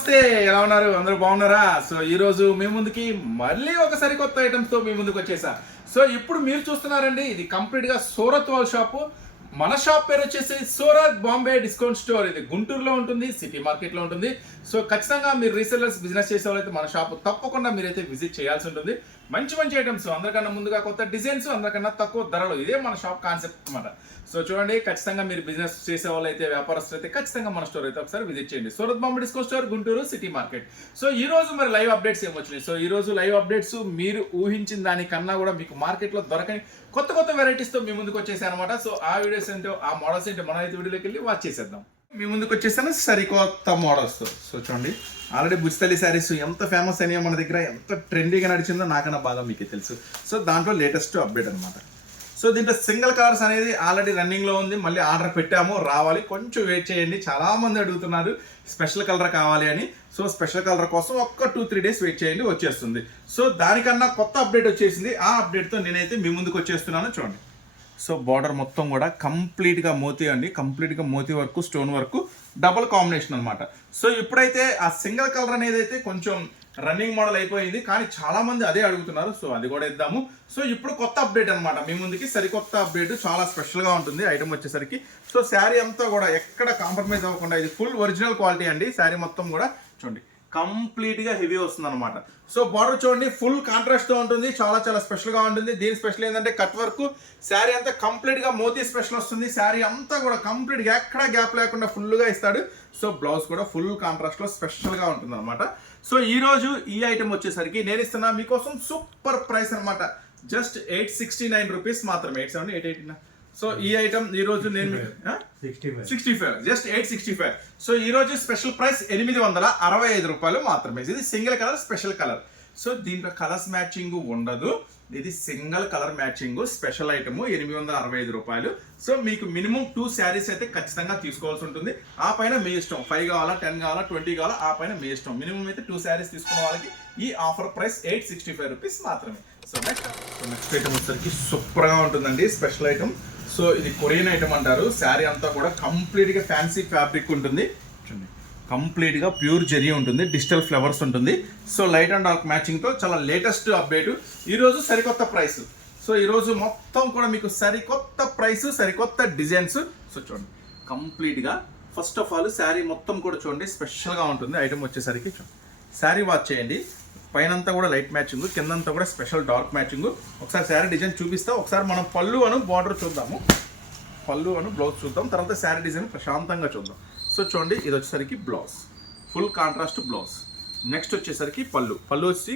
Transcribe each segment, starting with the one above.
నమస్తే ఎలా ఉన్నారు? అందరూ బాగున్నారా? సో ఈ రోజు మీ ముందుకి మళ్ళీ ఒకసారి కొత్త ఐటమ్స్తో మీ ముందుకు వచ్చేసా. సో ఇప్పుడు మీరు చూస్తున్నారండి ఇది కంప్లీట్గా సూరత్ వాళ్ళ షాపు. మన షాప్ పేరు వచ్చేసి సూరత్ బాంబే డిస్కౌంట్ స్టోర్. ఇది గుంటూరులో ఉంటుంది సిటీ మార్కెట్లో ఉంటుంది. సో ఖచ్చితంగా మీరు రీసెల్లర్స్ బిజినెస్ చేసే వాళ్ళైతే మన షాప్ తప్పకుండా మీరైతే విజిట్ చేయాల్సి ఉంటుంది. మంచి మంచి ఐటమ్స్ అందరికన్నా ముందుగా కొత్త డిజైన్స్ అందరికన్నా తక్కువ ధరలు. ఇదే మన షాప్ కాన్సెప్ట్ అన్నమాట. సో చూడండి ఖచ్చితంగా మీరు బిజినెస్ చేసే వాళ్ళైతే వ్యాపారస్తులు అయితే ఖచ్చితంగా మన స్టోర్ అయితే ఒకసారి విజిట్ చేయండి. Surat bomb disco store Guntur city market so ఈ రోజు మరి లైవ్ అప్డేట్స్ ఏమి వచ్చినాయి? సో ఈ రోజు లైవ్ అప్డేట్స్ మీరు ఊహించిన దానికన్నా కూడా మీకు మార్కెట్లో దొరకని కొత్త కొత్త వెరైటీస్తో మీ ముందుకు వచ్చేసాయి అనమాట సో ఆ వీడియోస్ ఏంటో ఆ మోడల్స్ ఏంటో మన అయితే వీడియోలోకి వెళ్ళి వాచ్ చేసేద్దాం. మీ ముందుకు వచ్చేసాను సరికొత్త మోడల్స్తో సో చూడండి. ఆల్రెడీ బుజ్తలి శారీస్ ఎంత ఫేమస్ అయినాయో మన దగ్గర ఎంత ట్రెండీగా నడిచిందో నాకన్నా బాగా మీకే తెలుసు. సో దాంట్లో లేటెస్ట్ అప్డేట్ అనమాట సో దీంట్లో సింగిల్ కలర్స్ అనేది ఆల్రెడీ రన్నింగ్లో ఉంది. మళ్ళీ ఆర్డర్ పెట్టాము రావాలి. కొంచెం వెయిట్ చేయండి. చాలామంది అడుగుతున్నారు స్పెషల్ కలర్ కావాలి అని. సో స్పెషల్ కలర్ కోసం ఒక్క టూ త్రీ డేస్ వెయిట్ చేయండి వచ్చేస్తుంది. సో దానికన్నా కొత్త అప్డేట్ వచ్చేసింది. ఆ అప్డేట్తో నేనైతే మీ ముందుకు వచ్చేస్తున్నాను. చూడండి. సో బార్డర్ మొత్తం కూడా కంప్లీట్గా మోతీ అండి. కంప్లీట్గా Moti work stone work double combination అనమాట సో ఇప్పుడైతే ఆ సింగిల్ కలర్ అనేది అయితే కొంచెం రన్నింగ్ మోడల్ అయిపోయింది. కానీ చాలామంది అదే అడుగుతున్నారు. సో అది కూడా ఇద్దాము. సో ఇప్పుడు కొత్త అప్డేట్ అనమాట మీ ముందుకి సరికొత్త అప్డేట్ చాలా స్పెషల్గా ఉంటుంది ఐటమ్ వచ్చేసరికి. సో శారీ అంతా కూడా ఎక్కడ కాంప్రమైజ్ అవ్వకుండా ఇది ఫుల్ ఒరిజినల్ క్వాలిటీ అండి. శారీ మొత్తం కూడా చూడండి. కంప్లీట్గా హెవీ వస్తుంది అనమాట సో బార్డర్ చూడండి ఫుల్ కాంట్రాస్ట్తో ఉంటుంది. చాలా చాలా స్పెషల్గా ఉంటుంది. దీని స్పెషల్ ఏంటంటే కట్ వర్క్. శారీ అంతా కంప్లీట్గా మోతీ స్పెషల్ వస్తుంది. శారీ అంతా కూడా కంప్లీట్గా ఎక్కడ గ్యాప్ లేకుండా ఫుల్గా ఇస్తాడు. సో బ్లౌజ్ కూడా ఫుల్ కాంట్రాస్ట్లో స్పెషల్గా ఉంటుంది అనమాట సో ఈ రోజు ఈ ఐటమ్ వచ్చేసరికి నేను ఇస్తున్నా మీకోసం సూపర్ ప్రైస్ అన్నమాట. Just eight sixty nine rupees మాత్రమే. Eight seven eight eighty so ఈ ఐటమ్ ఈ రోజు నేను? Sixty five just eight sixty five so ఈ రోజు స్పెషల్ ప్రైస్ ఎనిమిది వందల అరవై ఐదు రూపాయలు మాత్రమే. ఇది single colour special colour so దీంట్లో కలర్స్ మ్యాచింగ్ ఉండదు. ఇది single colour matching special item ఎనిమిది వందల అరవై ఐదు రూపాయలు. సో మీకు మినిమం టూ శారీస్ అయితే ఖచ్చితంగా తీసుకోవాల్సి ఉంటుంది. ఆ పైన మీ ఇష్టం. ఫైవ్ కావాలా టెన్ కావాలా ట్వంటీ కావాలా ఆ పైన మీ ఇష్టం. మినిమం అయితే టూ శారీస్ తీసుకున్న వాళ్ళకి ఈ offer price eight sixty five rupees మాత్రమే సో నెక్స్ట్ నెక్స్ట్ ఐటమ్ వచ్చేసరికి సూపర్గా ఉంటుందండి. స్పెషల్ ఐటమ్ సో ఇది కొరియన్ ఐటమ్ అంటారు. శారీ అంతా కూడా కంప్లీట్గా ఫ్యాన్సీ ఫ్యాబ్రిక్ ఉంటుంది. చూడండి. కంప్లీట్గా ప్యూర్ జెరీ ఉంటుంది. డిజిటల్ ఫ్లవర్స్ ఉంటుంది. సో లైట్ అండ్ డార్క్ మ్యాచింగ్తో చాలా లేటెస్ట్ అప్డేట్ ఈ రోజు సరికొత్త ప్రైస్ సో ఈ రోజు మొత్తం కూడా మీకు సరికొత్త ప్రైస్ సరికొత్త డిజైన్స్ సో చూడండి. కంప్లీట్గా ఫస్ట్ ఆఫ్ ఆల్ శారీ మొత్తం కూడా చూడండి. స్పెషల్గా ఉంటుంది. ఐటమ్ వచ్చేసరికి చూడండి. శారీ వాచ్ చేయండి. పైనంతా కూడా లైట్ మ్యాచింగ్ కిందంతా కూడా స్పెషల్ డార్క్ మ్యాచింగ్. ఒకసారి శారీ డిజైన్ చూపిస్తా ఒకసారి మనం పళ్ళు అను బార్డర్ చూద్దాము. పళ్ళు అను బ్లౌజ్ చూద్దాం తర్వాత శారీ డిజైన్ ప్రశాంతంగా చూద్దాం. సో చూడండి ఇది వచ్చేసరికి blouse. Full contrast blouse. Next వచ్చేసరికి పళ్ళు. పళ్ళు వచ్చి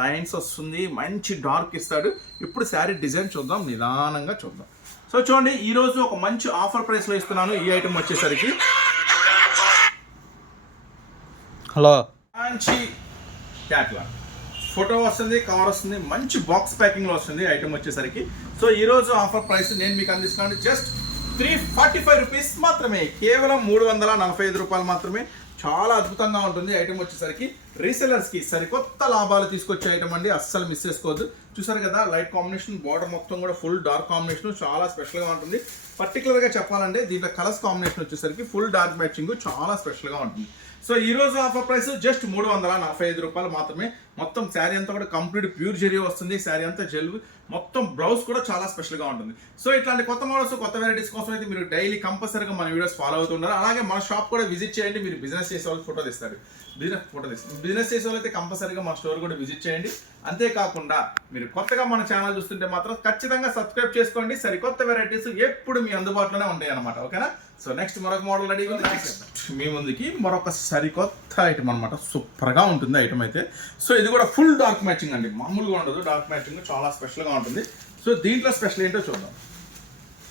లైన్స్ వస్తుంది మంచి డార్క్ ఇస్తాడు. ఇప్పుడు శారీ డిజైన్ చూద్దాం నిదానంగా చూద్దాం. సో చూడండి ఈ రోజు ఒక మంచి ఆఫర్ ప్రైస్లో ఇస్తున్నాను. ఈ ఐటమ్ వచ్చేసరికి హలో. మంచి క్యాట్లాగ్ ఫోటో వస్తుంది కవర్ వస్తుంది మంచి బాక్స్ ప్యాకింగ్లో వస్తుంది ఐటమ్ వచ్చేసరికి. సో ఈ రోజు ఆఫర్ ప్రైస్ నేను మీకు అందిస్తున్నాను just three forty five rupees మాత్రమే. కేవలం మూడు వందల నలభై ఐదు రూపాయలు మాత్రమే. చాలా అద్భుతంగా ఉంటుంది ఐటమ్ వచ్చేసరికి. రీసెలర్స్కి సరికొత్త లాభాలు తీసుకొచ్చే ఐటమ్ అండి అస్సలు మిస్ చేసుకోవద్దు. చూసారు కదా లైట్ కాంబినేషన్ బార్డర్ మొత్తం కూడా ఫుల్ డార్క్ కాంబినేషన్ చాలా స్పెషల్గా ఉంటుంది. పర్టికులర్గా చెప్పాలంటే దీంట్లో కలర్స్ కాంబినేషన్ వచ్చేసరికి ఫుల్ డార్క్ మ్యాచింగ్ చాలా స్పెషల్గా ఉంటుంది. సో ఈ రోజు ఆఫర్ ప్రైస్ జస్ట్ మూడు వందల నలభై ఐదు రూపాయలు మాత్రమే. మొత్తం శారీ అంతా కూడా కంప్లీట్ ప్యూర్ జెరీ వస్తుంది. శారీ అంతా జెల్ మొత్తం బ్లౌజ్ కూడా చాలా స్పెషల్గా ఉంటుంది. సో ఇట్లాంటి కొత్త మోడల్స్ కొత్త వెరైటీస్ కోసం అయితే మీరు డైలీ కంపల్సరీగా మన వీడియోస్ ఫాలో అవుతున్నారు అలాగే మన షాప్ కూడా విజిట్ చేయండి. మీరు బిజినెస్ చేసే వాళ్ళు ఫోటో తీస్తారు. బిజినెస్ ఫోటో తీస్తారు. బిజినెస్ చేసే వాళ్ళు అయితే కంపల్సరీగా మన స్టోర్ కూడా విజిట్ చేయండి. అంతేకాకుండా మీరు కొత్తగా మన ఛానల్ చూస్తుంటే మాత్రం ఖచ్చితంగా సబ్స్క్రైబ్ చేసుకోండి. సరికొత్త వెరైటీస్ ఎప్పుడు మీ అందుబాటులోనే ఉంటాయి అనమాట ఓకేనా? సో నెక్స్ట్ మరొక మోడల్ రెడీ మీ ముందుకి మరొక సరికొత్త ఐటమ్ అనమాట సూపర్గా ఉంటుంది ఐటమ్ అయితే. సో ఇది కూడా ఫుల్ డార్క్ మ్యాచింగ్ అండి. మామూలుగా ఉండదు. డార్క్ మ్యాచింగ్ చాలా స్పెషల్గా ఉంటుంది. సో దీంట్లో స్పెషల్ ఏంటో చూద్దాం.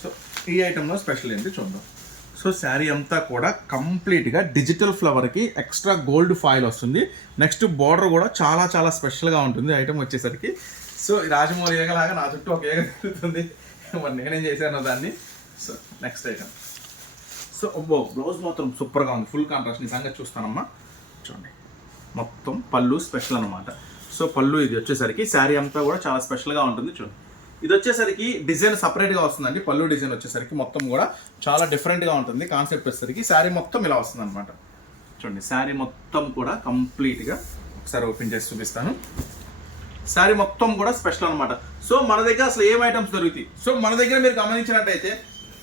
సో ఈ ఐటెంలో స్పెషల్ ఏంటి చూద్దాం. సో శారీ అంతా కూడా కంప్లీట్గా డిజిటల్ ఫ్లవర్కి ఎక్స్ట్రా గోల్డ్ ఫాయిల్ వస్తుంది. నెక్స్ట్ బార్డర్ కూడా చాలా చాలా స్పెషల్గా ఉంటుంది ఐటమ్ వచ్చేసరికి. సో రాజమౌళి ఏగలాగా నా చుట్టూ ఒక ఏగ తిరుగుతుంది మరి నేనేం చేశాను దాన్ని. సో నెక్స్ట్ ఐటమ్ సో ఒబ్బో బ్లౌజ్ మాత్రం సూపర్గా ఉంది. ఫుల్ కాంట్రాస్ట్ నిజంగా చూస్తానమ్మా. చూడండి. మొత్తం పళ్ళు స్పెషల్ అనమాట సో పళ్ళు ఇది వచ్చేసరికి శారీ అంతా కూడా చాలా స్పెషల్గా ఉంటుంది. చూడండి. ఇది వచ్చేసరికి డిజైన్ సపరేట్గా వస్తుందండి. పళ్ళు డిజైన్ వచ్చేసరికి మొత్తం కూడా చాలా డిఫరెంట్గా ఉంటుంది. కాన్సెప్ట్ వచ్చేసరికి శారీ మొత్తం ఇలా వస్తుంది అనమాట చూడండి. శారీ మొత్తం కూడా కంప్లీట్గా ఒకసారి ఓపెన్ చేసి చూపిస్తాను. శారీ మొత్తం కూడా స్పెషల్ అనమాట సో మన దగ్గర అసలు ఏం ఐటమ్స్ దొరుకుతాయి? సో మన దగ్గర మీరు గమనించినట్టయితే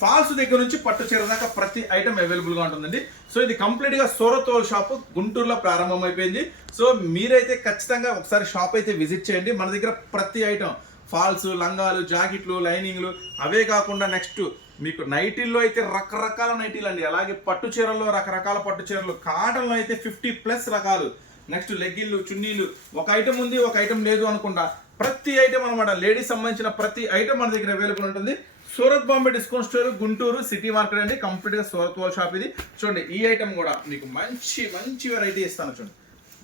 ఫాల్స్ దగ్గర నుంచి పట్టు చీర దాకా ప్రతి ఐటమ్ అవైలబుల్గా ఉంటుందండి. సో ఇది కంప్లీట్గా సోరతోల్ షాప్ గుంటూరులో ప్రారంభం అయిపోయింది సో మీరైతే ఖచ్చితంగా ఒకసారి షాప్ అయితే విజిట్ చేయండి. మన దగ్గర ప్రతి ఐటమ్ ఫాల్స్ లంగాలు జాకెట్లు లైనింగ్లు అవే కాకుండా నెక్స్ట్ మీకు నైటీల్లో అయితే రకరకాల నైటీలు అండి అలాగే పట్టు చీరల్లో రకరకాల పట్టు చీరలు కాటన్లో అయితే ఫిఫ్టీ ప్లస్ రకాలు. నెక్స్ట్ లెగ్గిళ్ళు చున్నీలు ఒక ఐటమ్ ఉంది ఒక ఐటమ్ లేదు అనుకుంటా. ప్రతి ఐటమ్ అనమాట లేడీస్ సంబంధించిన ప్రతి ఐటమ్ మన దగ్గర అవైలబుల్ ఉంటుంది. Surat Bombay discount store Guntur city market అండి. కంప్లీట్గా సూరత్ వాల్ షాప్ ఇది. చూడండి ఈ ఐటమ్ కూడా మీకు మంచి మంచి వెరైటీ ఇస్తాను చూడండి.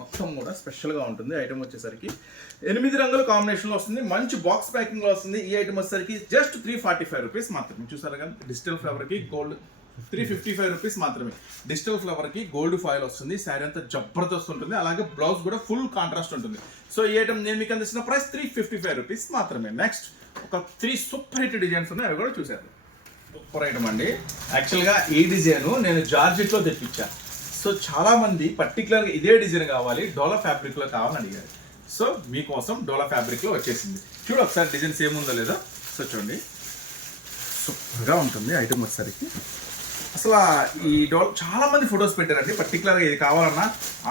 మొత్తం కూడా స్పెషల్గా ఉంటుంది. ఐటమ్ వచ్చేసరికి ఎనిమిది రంగుల కాంబినేషన్లో వస్తుంది. మంచి బాక్స్ ప్యాకింగ్లో వస్తుంది. ఈ ఐటమ్ వచ్చేసరికి just three forty five rupees మాత్రమే. చూసారు కదా digital ఫ్లవర్కి gold three fifty five rupees మాత్రమే. డిజిటల్ ఫ్లవర్కి గోల్డ్ ఫాయిల్ వస్తుంది. శారీ అంతా జబర్దస్త్ ఉంటుంది అలాగే బ్లౌజ్ కూడా ఫుల్ కాంట్రాస్ట్ ఉంటుంది. సో ఈ ఐటమ్ నేను మీకు అందిస్తున్న price three fifty five rupees మాత్రమే. నెక్స్ట్ ఒక త్రీ సూపర్ హిట్ డిజైన్స్ ఉన్నాయి అవి కూడా చూశారు సూపర్ ఐటమ్ అండి. యాక్చువల్గా ఈ డిజైన్ నేను జార్జెట్లో తెప్పించాను సో చాలామంది పర్టికులర్గా ఇదే డిజైన్ కావాలి డోలా ఫ్యాబ్రిక్లో కావాలని అడిగారు. సో మీకోసం డోలా ఫ్యాబ్రిక్లో వచ్చేసింది. చూడు ఒకసారి డిజైన్స్ ఏముందో లేదో. సో చూడండి. సూపర్గా ఉంటుంది ఐటమ్ వచ్చేసరికి. అసలు ఈ డోల్ చాలా మంది ఫొటోస్ పెట్టారండి. పర్టికులర్గా ఇది కావాలన్నా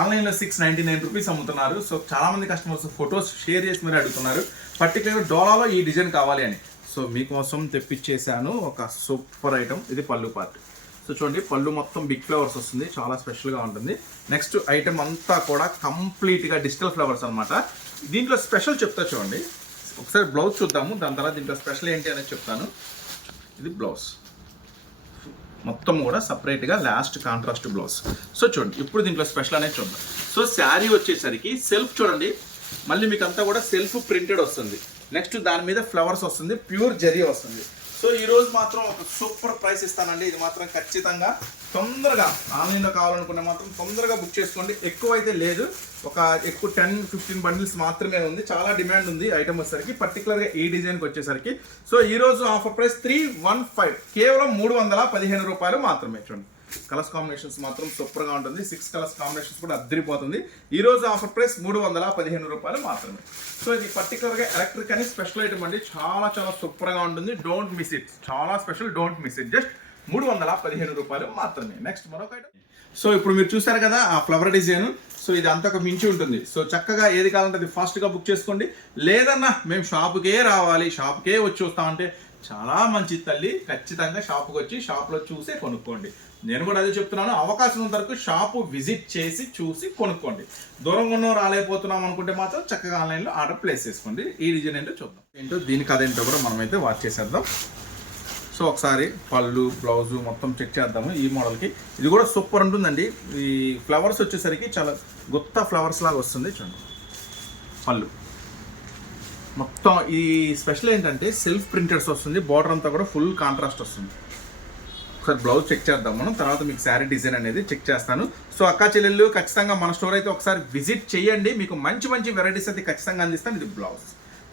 ఆన్లైన్లో సిక్స్ నైంటీ నైన్ రూపీస్ అమ్ముతున్నారు. సో చాలా మంది కస్టమర్స్ ఫొటోస్ షేర్ చేసి మీరు అడుగుతున్నారు. పర్టికులర్గా డోలాలో ఈ డిజైన్ కావాలి అని. సో మీకోసం తెప్పించేశాను ఒక సూపర్ ఐటమ్. ఇది పళ్ళు పార్ట్. సో చూడండి పళ్ళు మొత్తం బిగ్ ఫ్లవర్స్ వస్తుంది. చాలా స్పెషల్గా ఉంటుంది. నెక్స్ట్ ఐటమ్ అంతా కూడా కంప్లీట్గా డిజిటల్ ఫ్లవర్స్ అనమాట దీంట్లో స్పెషల్ చెప్తా చూడండి. ఒకసారి బ్లౌజ్ చూద్దాము. దాని తర్వాత దీంట్లో స్పెషల్ ఏంటి అనేది చెప్తాను. ఇది బ్లౌజ్. మొత్తం కూడా సపరేట్గా లాస్ట్ కాంట్రాస్ట్ బ్లౌజ్ సో చూడండి ఇప్పుడు దీంట్లో స్పెషల్ అనేది చూద్దాం. సో శారీ వచ్చేసరికి సెల్ఫ్ చూడండి మళ్ళీ మీకు అంతా కూడా సెల్ఫ్ ప్రింటెడ్ వస్తుంది. నెక్స్ట్ దాని మీద ఫ్లవర్స్ వస్తుంది ప్యూర్ జరీ వస్తుంది. సో ఈ రోజు మాత్రం ఒక సూపర్ ప్రైస్ ఇస్తానండి. ఇది మాత్రం ఖచ్చితంగా తొందరగా ఆన్లైన్లో కావాలనుకున్న మాత్రం తొందరగా బుక్ చేసుకోండి. ఎక్కువ అయితే లేదు. ఒక ఎక్కువ టెన్ ఫిఫ్టీన్ బండిల్స్ మాత్రమే ఉంది. చాలా డిమాండ్ ఉంది ఐటమ్ వచ్చేసరికి పర్టికులర్గా ఈ డిజైన్కి వచ్చేసరికి. సో ఈరోజు offer price three one five. కేవలం మూడు వందల పదిహేను రూపాయలు మాత్రమే చూడండి. కలర్స్ కాంబినేషన్స్ మాత్రం సూపర్గా ఉంటుంది. సిక్స్ కలర్స్ కాంబినేషన్స్ కూడా అద్దరిపోతుంది. ఈ రోజు ఆఫర్ ప్రైస్ మూడు వందల పదిహేను రూపాయలు మాత్రమే. సో ఇది పర్టికులర్గా ఎలక్ట్రిక్ అని స్పెషల్ ఐటమ్ అండి. చాలా చాలా సూపర్గా ఉంటుంది. డోంట్ మిస్ ఇట్ చాలా special don't miss it just మూడు వందల పదిహేను రూపాయలు మాత్రమే. నెక్స్ట్ మరొక ఐటమ్ సో ఇప్పుడు మీరు చూసారు కదా ఆ ఫ్లవర్ డిజైన్ సో ఇది అంతకు మించి ఉంటుంది. సో చక్కగా ఏది కావాలంటే అది ఫాస్ట్గా బుక్ చేసుకోండి. లేదన్నా మేము షాపుకే రావాలి. షాప్కే వచ్చి వస్తామంటే చాలా మంచి తల్లి. ఖచ్చితంగా షాప్కి వచ్చి షాప్లో చూసే కొనుక్కోండి. నేను కూడా అదే చెప్తున్నాను. అవకాశం ఉన్నంతవరకు షాపు విజిట్ చేసి చూసి కొనుక్కోండి. దూరంగా ఉన్న రాలేకపోతున్నాం అనుకుంటే మాత్రం చక్కగా ఆన్లైన్లో ఆర్డర్ ప్లేస్ చేసుకోండి. ఈ రీజన్ ఏంటో చూద్దాం. ఏంటో దీనికి ఏంటో కూడా మనమైతే వాచ్ చేసేద్దాం. సో ఒకసారి పళ్ళు బ్లౌజు మొత్తం చెక్ చేద్దాము ఈ మోడల్కి. ఇది కూడా సూపర్ ఉంటుందండి. ఈ ఫ్లవర్స్ వచ్చేసరికి చాలా గుత్త ఫ్లవర్స్ లాగా వస్తుంది చూడండి. పళ్ళు. మొత్తం ఈ స్పెషల్ ఏంటంటే సెల్ఫ్ ప్రింటెడ్స్ వస్తుంది. బార్డర్ అంతా కూడా ఫుల్ కాంట్రాస్ట్ వస్తుంది. ఒకసారి బ్లౌజ్ చెక్ చేద్దాం మనం. తర్వాత మీకు శారీ డిజైన్ అనేది చెక్ చేస్తాను. సో అక్క చెల్లెళ్ళు ఖచ్చితంగా మన స్టోర్ అయితే ఒకసారి విజిట్ చేయండి. మీకు మంచి మంచి వెరైటీస్ అయితే ఖచ్చితంగా అందిస్తాను ఇది బ్లౌజ్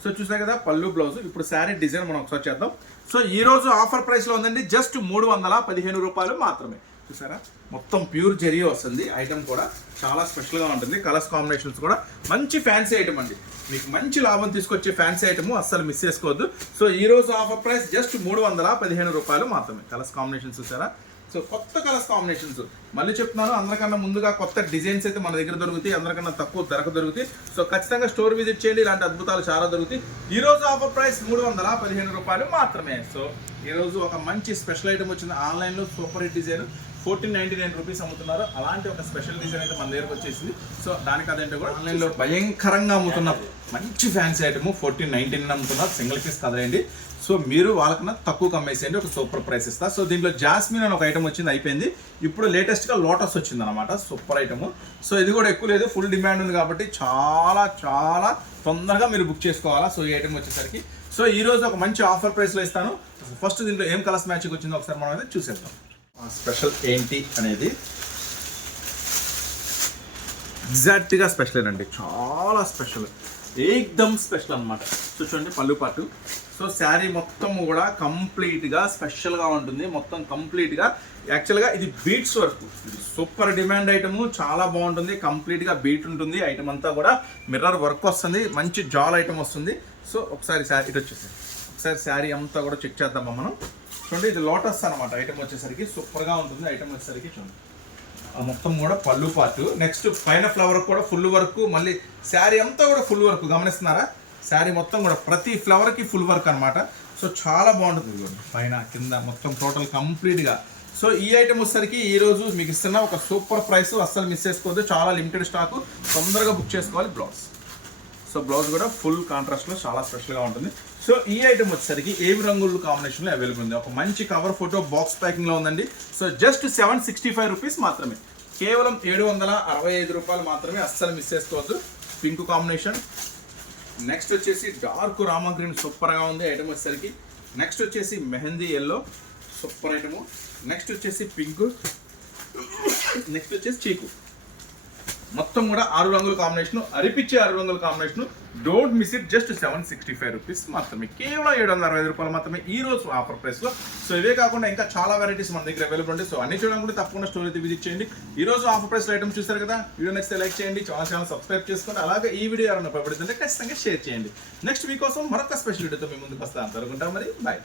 సో చూసారు కదా పళ్ళు బ్లౌజ్ ఇప్పుడు శారీ డిజైన్ మనం ఒకసారి చేద్దాం. సో ఈ రోజు ఆఫర్ ప్రైస్లో ఉందండి. జస్ట్ మూడు వందల పదిహేను రూపాయలు మాత్రమే. చూసారా? మొత్తం ప్యూర్ జెరీ వస్తుంది. ఐటమ్ కూడా చాలా స్పెషల్గా ఉంటుంది. కలర్స్ కాంబినేషన్స్ కూడా. మంచి ఫ్యాన్సీ ఐటమ్ అండి. మీకు మంచి లాభం తీసుకొచ్చే ఫ్యాన్సీ ఐటమ్ అస్సలు మిస్ చేసుకోవద్దు. సో ఈ రోజు ఆఫర్ ప్రైస్ జస్ట్ మూడు వందల పదిహేను రూపాయలు మాత్రమే. కలర్స్ కాంబినేషన్స్ చూసారా? సో కొత్త కలర్స్ కాంబినేషన్స్ మళ్ళీ చెప్తున్నాను అందరికన్నా ముందుగా కొత్త డిజైన్స్ అయితే మన దగ్గర దొరుకుతాయి అందరికన్నా తక్కువ ధరకు దొరుకుతాయి. సో ఖచ్చితంగా స్టోర్ విజిట్ చేయండి ఇలాంటి అద్భుతాలు చాలా దొరుకుతాయి. ఈ రోజు ఆఫర్ ప్రైస్ మూడు వందల పదిహేను రూపాయలు మాత్రమే. సో ఈ రోజు ఒక మంచి స్పెషల్ ఐటమ్ వచ్చింది ఆన్లైన్లో super hit design fourteen ninety nine rupees అమ్ముతున్నారు. అలాంటి ఒక స్పెషల్ డిజైన్ అయితే మన దగ్గరకు వచ్చేసింది. సో దానికి అదేంటో కూడా ఆన్లైన్లో భయంకరంగా అమ్ముతున్న మంచి ఫ్యాన్సీ ఐటమ్ ఫోర్టీన్ నైన్టీన్ అమ్ముతున్నారు. సింగిల్ పీస్ కదండి సో మీరు వాళ్ళకన్నా తక్కువ అమ్మేసేయండి ఒక సూపర్ ప్రైస్ ఇస్తా. సో దీంట్లో జాస్మిన్ అని ఒక ఐటమ్ వచ్చింది అయిపోయింది. ఇప్పుడు లేటెస్ట్గా లోటస్ వచ్చింది అనమాట సూపర్ ఐటమ్. సో ఇది కూడా ఎక్కువ లేదు. ఫుల్ డిమాండ్ ఉంది కాబట్టి చాలా చాలా తొందరగా మీరు బుక్ చేసుకోవాలా. సో ఈ ఐటమ్ వచ్చేసరికి. సో ఈ రోజు ఒక మంచి ఆఫర్ ప్రైస్లో ఇస్తాను. ఫస్ట్ దీంట్లో ఏం కలర్స్ మ్యాచింగ్ వచ్చిందో ఒకసారి మనం అయితే చూసేద్దాం. స్పెషల్ ఏంటి అనేది ఎగ్జాక్ట్గా స్పెషల్ అండి. చాలా స్పెషల్. ఏకదమ్ స్పెషల్ అనమాట సో చూడండి పళ్ళు పాటు. సో శారీ మొత్తం కూడా కంప్లీట్గా స్పెషల్గా ఉంటుంది. మొత్తం కంప్లీట్గా యాక్చువల్గా ఇది బీట్స్ వర్క్. ఇది సూపర్ డిమాండ్ ఐటమ్. చాలా బాగుంటుంది. కంప్లీట్గా బీట్ ఉంటుంది. ఐటమ్ అంతా కూడా మిర్రర్ వర్క్ వస్తుంది. మంచి జాల్ ఐటమ్ వస్తుంది. సో ఒకసారి శారీ ఇటు వచ్చేసి ఒకసారి శారీ అంతా కూడా చెక్ చేద్దామా మనం? చూడండి ఇది లోటస్ అనమాట ఐటమ్ వచ్చేసరికి సూపర్గా ఉంటుంది. ఐటమ్ వచ్చేసరికి చూడండి. ఆ మొత్తం కూడా పళ్ళు పాటు. నెక్స్ట్ పైన ఫ్లవర్ కూడా ఫుల్ వర్క్ మళ్ళీ శారీ అంతా కూడా ఫుల్ వర్క్ గమనిస్తున్నారా? శారీ మొత్తం కూడా ప్రతి ఫ్లవర్కి ఫుల్ వర్క్ అనమాట సో చాలా బాగుంటుంది పైన కింద మొత్తం టోటల్ కంప్లీట్గా సో ఈ ఐటమ్ వచ్చేసరికి ఈరోజు మీకు ఇస్తున్న ఒక సూపర్ ప్రైస్ అస్సలు మిస్ చేసుకోవద్దు. చాలా లిమిటెడ్ స్టాకు తొందరగా బుక్ చేసుకోవాలి బ్లౌజ్. సో బ్లౌజ్ కూడా ఫుల్ కాంట్రాస్ట్లో చాలా స్పెషల్గా ఉంటుంది. సో ఈ ఐటమ్ వచ్చేసరికి ఏవి రంగుల కాంబినేషన్లో అవైలబుల్ ఉంది? ఒక మంచి కవర్ ఫోటో బాక్స్ ప్యాకింగ్లో ఉందండి. So just seven sixty five rupees మాత్రమే. కేవలం ఏడు వందల అరవై ఐదు రూపాయలు మాత్రమే అస్సలు మిస్ చేసుకోవద్దు. పింక్ కాంబినేషన్ నెక్స్ట్ వచ్చేసి డార్క్ రామా గ్రీన్ సూపర్గా ఉంది ఐటమ్ వచ్చేసరికి. నెక్స్ట్ వచ్చేసి mehndi yellow super item next వచ్చేసి పింక్ నెక్స్ట్ వచ్చేసి చీకు. మొత్తం కూడా ఆరు రంగుల కాంబినేషన్ అరిపిచ్చే ఆరు రంగుల combination don't miss it just seven sixty five rupees మాత్రమే. కేవలం ఏడు వందల అరవై రూపాయలు మాత్రమే ఈ రోజు ఆఫర్ ప్రైస్లో. సో ఇవే కాకుండా ఇంకా చాలా వెరైటీస్ మన దగ్గర అవైలబుల్ ఉంటాయి. సో అన్ని చూడడం కూడా తప్పకుండా స్టోర్ అయితే విజిట్ చేయండి. ఈ రోజు ఆఫర్ ప్రైస్ ఐటమ్స్ చూస్తారు కదా? వీడియో నచ్చితే లైక్ చేయండి. చాలా ఛానల్ సబ్స్క్రైబ్ చేసుకోండి. అలాగే ఈ వీడియో ఎవరైనా ఉపయోగపడుతుంటే ఖచ్చితంగా షేర్ చేయండి. నెక్స్ట్ మీకోసం మరొక స్పెషల్ వీడియోతో మీ ముందుకు వస్తాను. అనుకుంటాం మరి. బాయ్